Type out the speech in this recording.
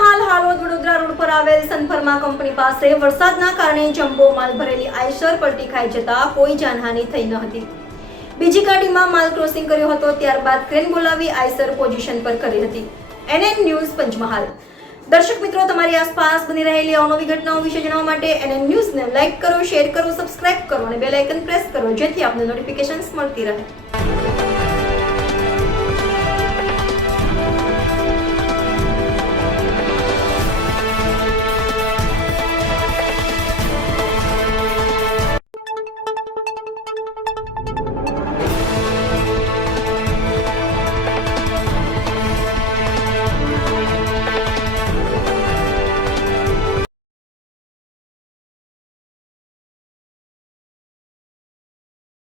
Panchmahal હાલોદ Vadodara road પર આવેલ સનફર્મા company પાસે વરસાદના કારણે જમ્બો માલ ભરેલી આઈશર પલટી ખાઈ જતા કોઈ જાનહાનિ થઈ ન હતી. બીજી ગાડીમાં માલ ક્રોસિંગ કર્યો હતો, ત્યારબાદ ક્રેન બોલાવી આઈશર પોઝિશન પર કરી હતી. NN news Panchmahal. દર્શક મિત્રો, તમારી આસપાસ બની રહેલી અવનવી ઘટનાઓ વિશે જાણવા માટે NN ન્યૂઝને લાઈક કરો, શેર કરો, સબસ્ક્રાઇબ કરો અને બેલ આઇકન પ્રેસ કરો, જેથી આપને નોટિફિકેશન્સ મળતી રહે.